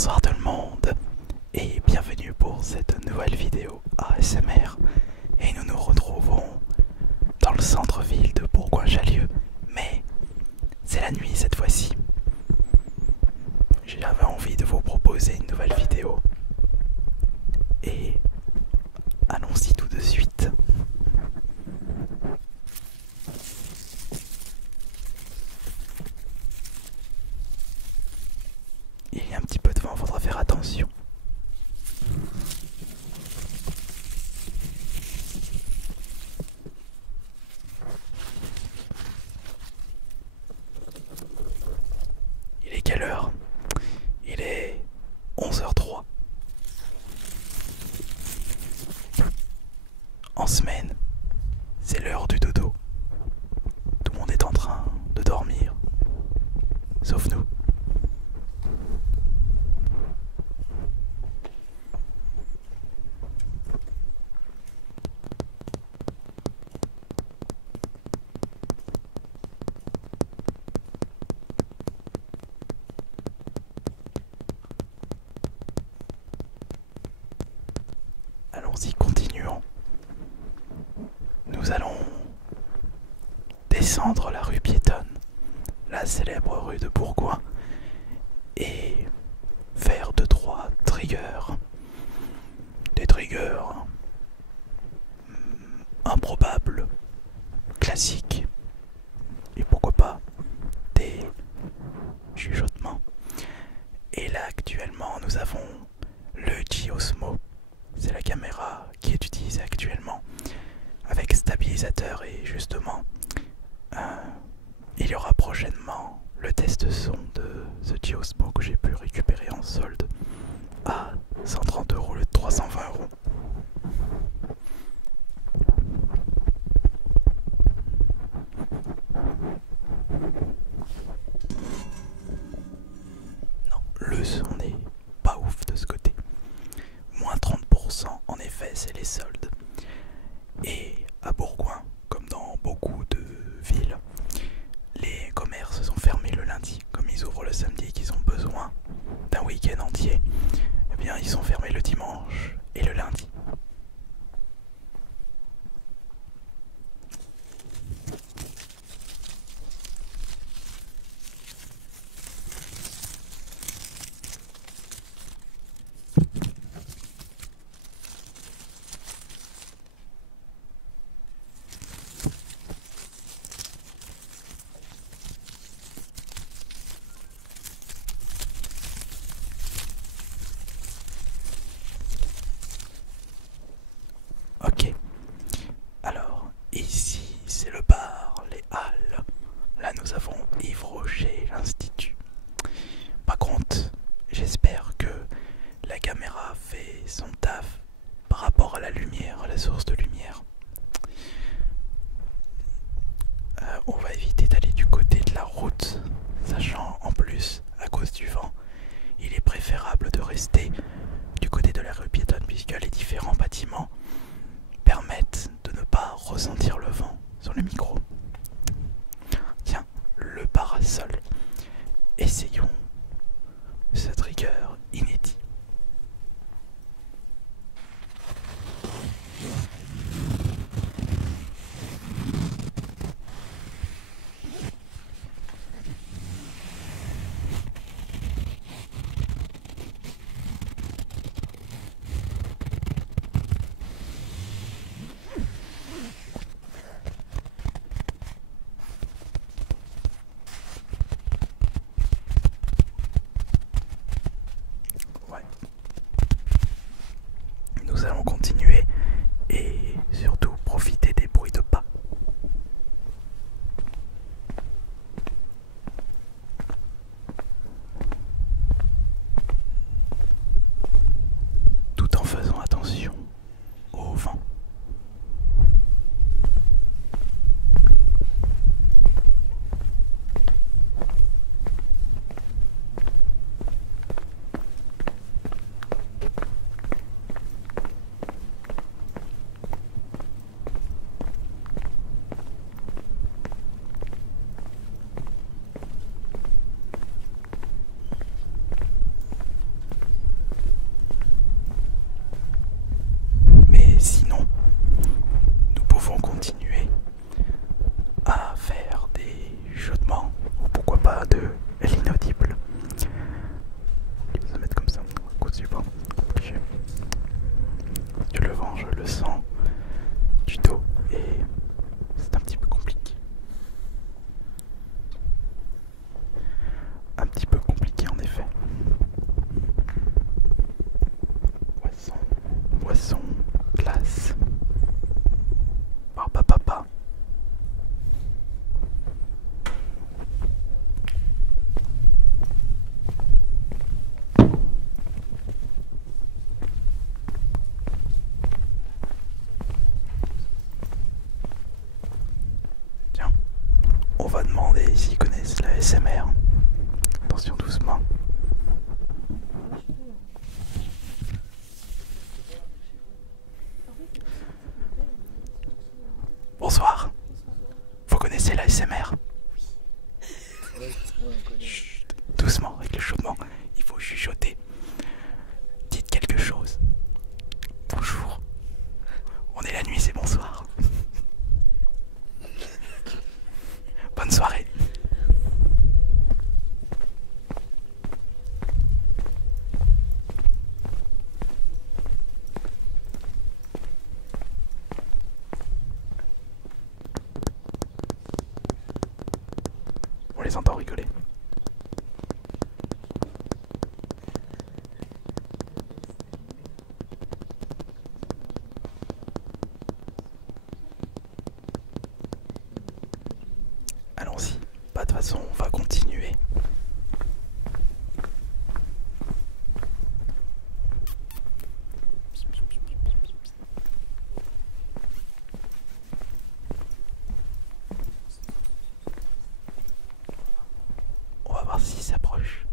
Bonsoir tout le monde et bienvenue pour cette nouvelle vidéo ASMR. Et nous nous retrouvons dans le centre-ville de Bourgoin-Jallieu, mais c'est la nuit cette fois-ci. J'avais envie de vous proposer une nouvelle vidéo et allons-y tout de suite. Il y a un petit peu de vent, faudra faire attention. Il est quelle heure? Il est 11h03. En semaine, c'est l'heure du dodo. Tout le monde est en train de dormir, sauf nous. Allons-y, continuons. Nous allons descendre la rue piétonne, la célèbre rue de Bourgoin, et faire 2-3 triggers. Des triggers improbables, classiques, et pourquoi pas des chuchotements. Et là actuellement nous avons le G-Osmo. C'est la caméra qui est utilisée actuellement avec stabilisateur et justement il y aura prochainement le test son de The G-Osmo que j'ai pu récupérer en solde à 130 € au lieu de 320 €. Non, le son n'est pas ouf de ce côté. Moins 30% en effet, c'est les soldes. Et à Bourgoin, comme dans beaucoup de villes, les commerces sont fermés le lundi. Comme ils ouvrent le samedi et qu'ils ont besoin d'un week-end entier, eh bien ils sont fermés le dimanche et le lundi. Ok, alors ici c'est le bar, les halles. Là nous avons Yves Rocher, l'Institut. Par contre, j'espère que la caméra fait son taf par rapport à la lumière, à la source de lumière. On va éviter d'aller du côté de la route, sachant en plus, à cause du vent, il est préférable de rester du côté de la rue piétonne puisque les différents bâtiments permettent de ne pas ressentir le vent sur le micro. Tiens, le parasol. Essayons ce trigger inédit. pouvons continuer à faire des chuchotements ou pourquoi pas de l'inaudible. Je vais se mettre comme ça, coup de support. Je le vent, je le sens du dos et c'est un petit peu compliqué. Un petit peu compliqué en effet. Poisson, poisson, glace. Papa, papa. Tiens, on va demander s'ils connaissent la SMR. Attention doucement. Bonsoir. Vous connaissez la SMR? Chut, doucement avec le chaudement. Il faut chuchoter. Dites quelque chose. Bonjour. On est la nuit, c'est bonsoir. Bonne soirée. On les entend rigoler. Allons-y. Pas de façon, on va continuer. On va voir s'il s'approche.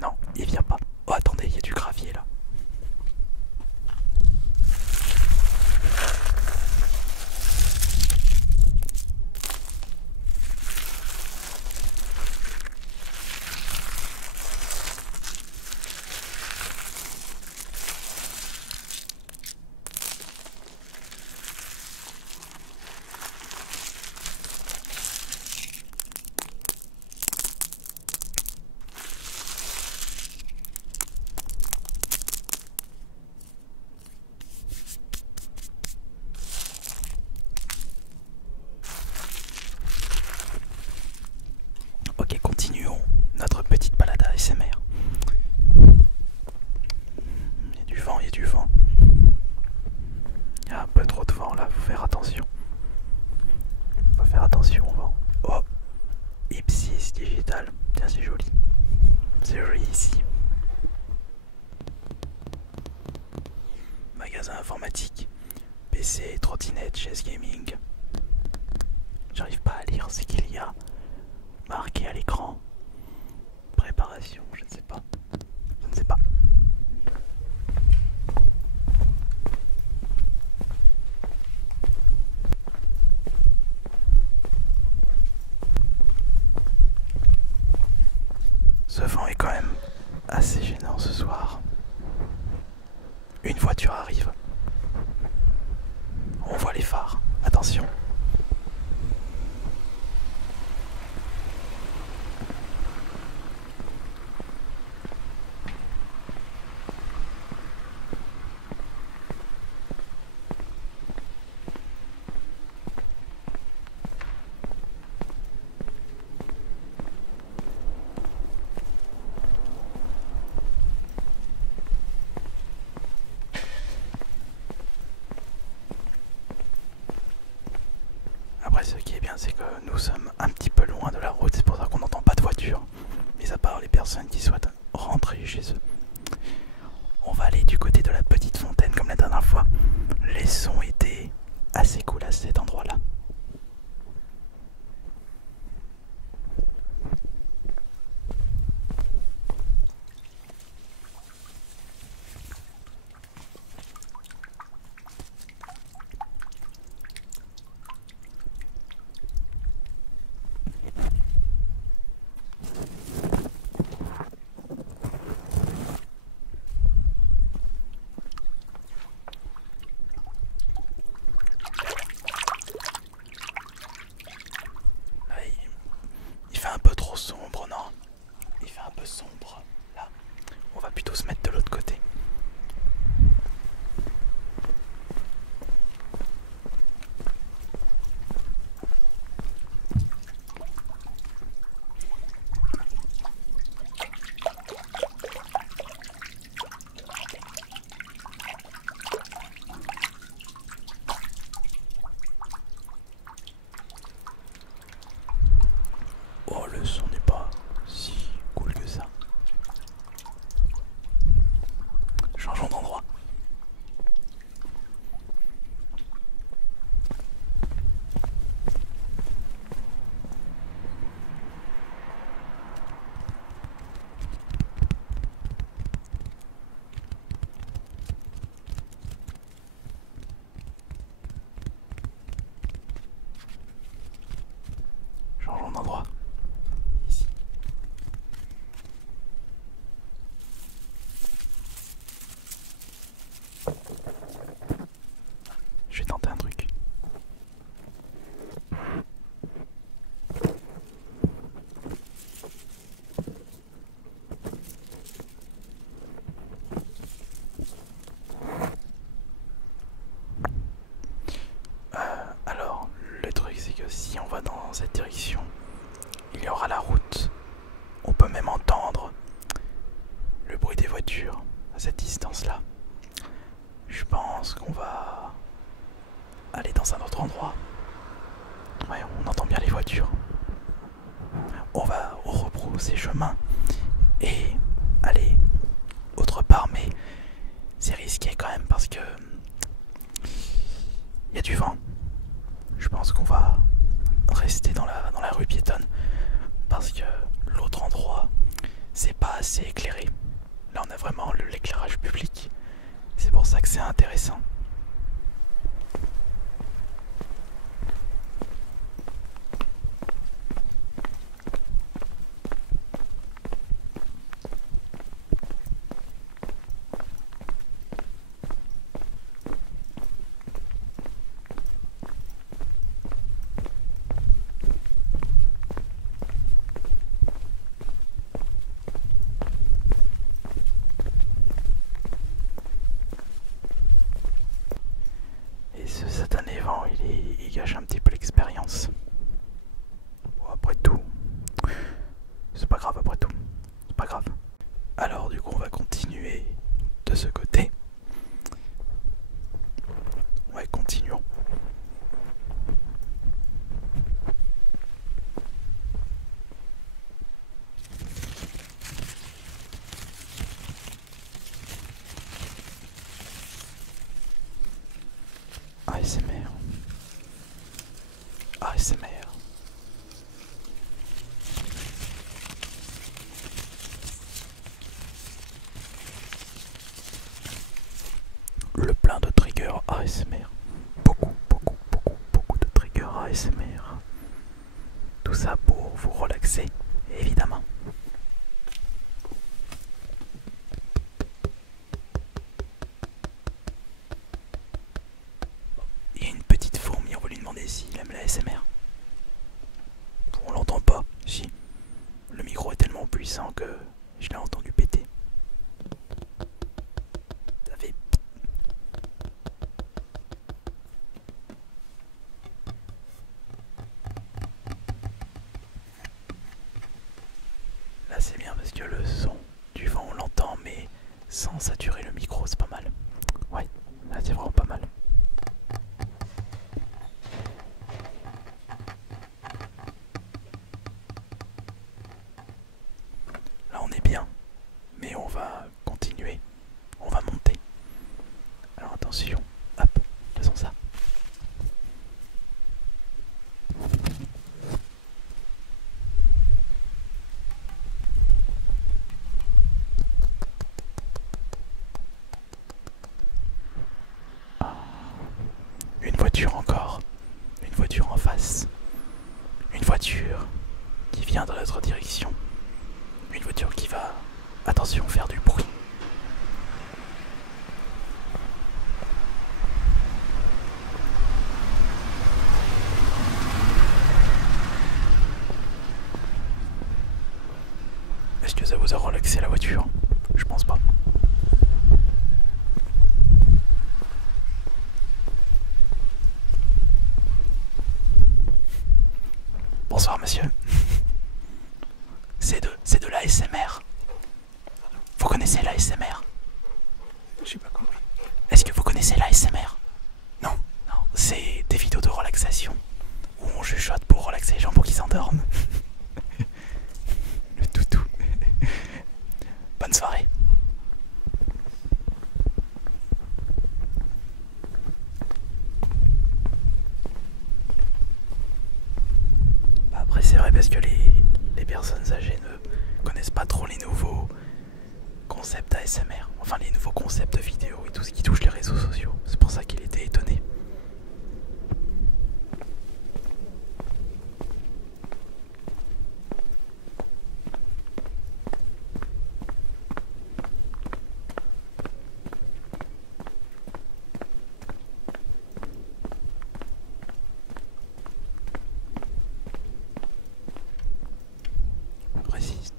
Non, il vient pas. Oh attendez, il y a du gravier là. Ok, continuons notre petite balade à ASMR. Il y a du vent, il y a du vent. Il y a un peu trop de vent là, faut faire attention. Faut faire attention au vent. Oh, Ipsis Digital. Tiens, c'est joli. C'est joli ici. Magasin informatique. PC, trottinette, chaise gaming. J'arrive pas à lire ce qu'il y a marqué à l'écran. Préparation, je ne sais pas. Je ne sais pas. Ce vent est quand même assez gênant ce soir. Une voiture arrive. On voit les phares. Attention. Après, ce qui est bien, c'est que nous sommes un petit peu loin de la route, c'est pour ça qu'on n'entend pas de voiture. Mais à part les personnes qui souhaitent rentrer chez eux. On va aller du côté de la petite fontaine comme la dernière fois. Les sons étaient assez cool à cet endroit-là. parce que il y a du vent. Je pense qu'on va rester dans la rue piétonne parce que l'autre endroit c'est pas assez éclairé. Là on a vraiment l'éclairage public. C'est pour ça que c'est intéressant. Et ce satané vent, il gâche un petit peu l'expérience. Bon, après tout, c'est pas grave après tout. C'est pas grave. Alors du coup on va continuer de ce côté. Ouais, continuons. ASMR. ASMR. Le plein de triggers ASMR. Beaucoup de triggers ASMR. Tout ça pour vous relaxer, évidemment. Il y a une petite fourmi, on va lui demander s'il aime la ASMR. On l'entend pas, si. Le micro est tellement puissant que je l'ai entendu péter. Ça fait... Là c'est bien parce que le son du vent on l'entend mais sans saturer le micro, c'est pas mal. Ouais, là c'est vraiment pas mal. Là on est bien, mais on va continuer, on va monter. Alors attention, hop, faisons ça. Une voiture encore, une voiture en face, une voiture qui vient dans notre direction, une voiture qui va, attention, faire du bruit. Est-ce que ça vous a relaxé la voiture? Je pense pas. Bonsoir monsieur. C'est de l'ASMR. Vous connaissez l'ASMR? J'ai pas compris. Est-ce que vous connaissez l'ASMR? Non. Non, c'est des vidéos de relaxation où on chuchote pour relaxer les gens pour qu'ils s'endorment. Le toutou. Bonne soirée. Après c'est vrai parce que les personnes âgées ne connaissent pas trop les nouveaux concepts ASMR, enfin les nouveaux concepts de vidéo et tout ce qui touche les réseaux sociaux. C'est pour ça qu'il était étonné. Résiste.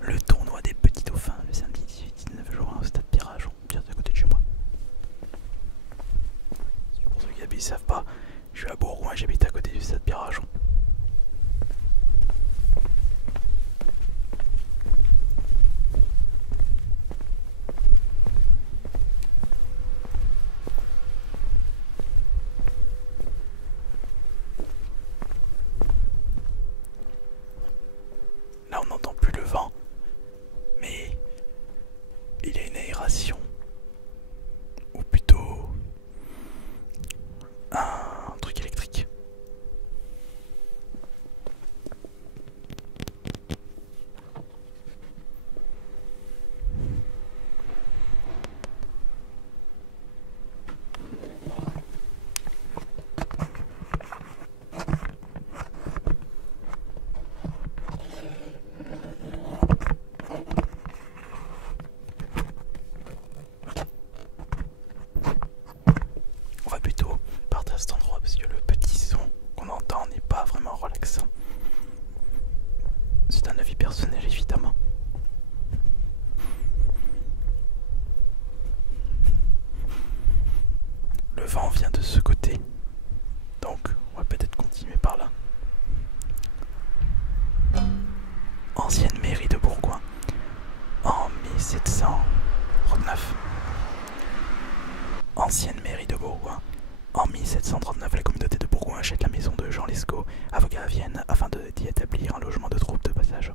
Le tournoi des petits dauphins le samedi 18-19 juin au stade Pirageon, bien à côté de chez moi. Pour ceux qui ne savent pas, je suis à Bourgoin et j'habite à côté du stade Pirageon. Là on n'entend plus le vent, mais il y a une aération vent vient de ce côté. Donc on va peut-être continuer par là. Ancienne mairie de Bourgoin. En 1739. Ancienne mairie de Bourgoin. En 1739, la communauté de Bourgoin achète la maison de Jean Lescaut, avocat à Vienne, afin d'y établir un logement de troupes de passage.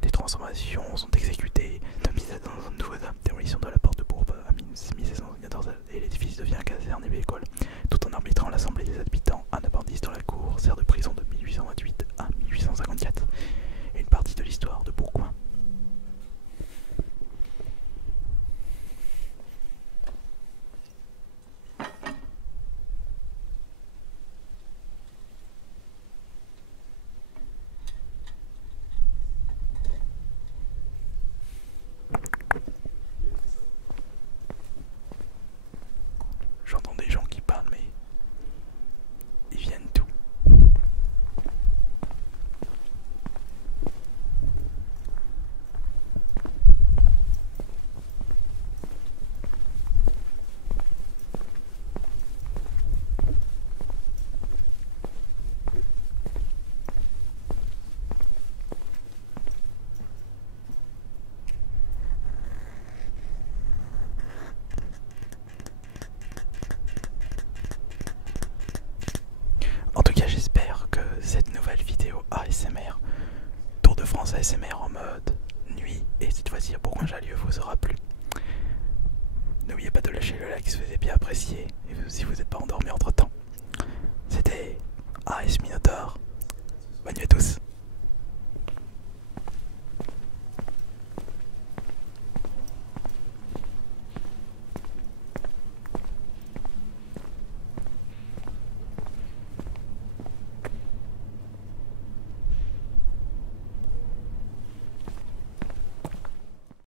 Des transformations sont exécutées de mise dans un nouveau démolition de la porte de Bourbe à 1714 et l'édifice devient caserne et école, tout en arbitrant l'assemblée des habitants. Un appendice dans la cour sert de prison de 1828 à 1854. Une partie de l'histoire de Bourgoin. J'entends des gens qui parlent, mais ils viennent d'où? En tout cas, j'espère que cette nouvelle vidéo ASMR, Tour de France ASMR en mode nuit, et cette fois-ci à Bourgoin-Jallieu, vous aura plu. N'oubliez pas de lâcher le like si vous avez bien apprécié, et si vous n'êtes pas endormi entre temps. C'était AS Minotaur. Bonne nuit à tous.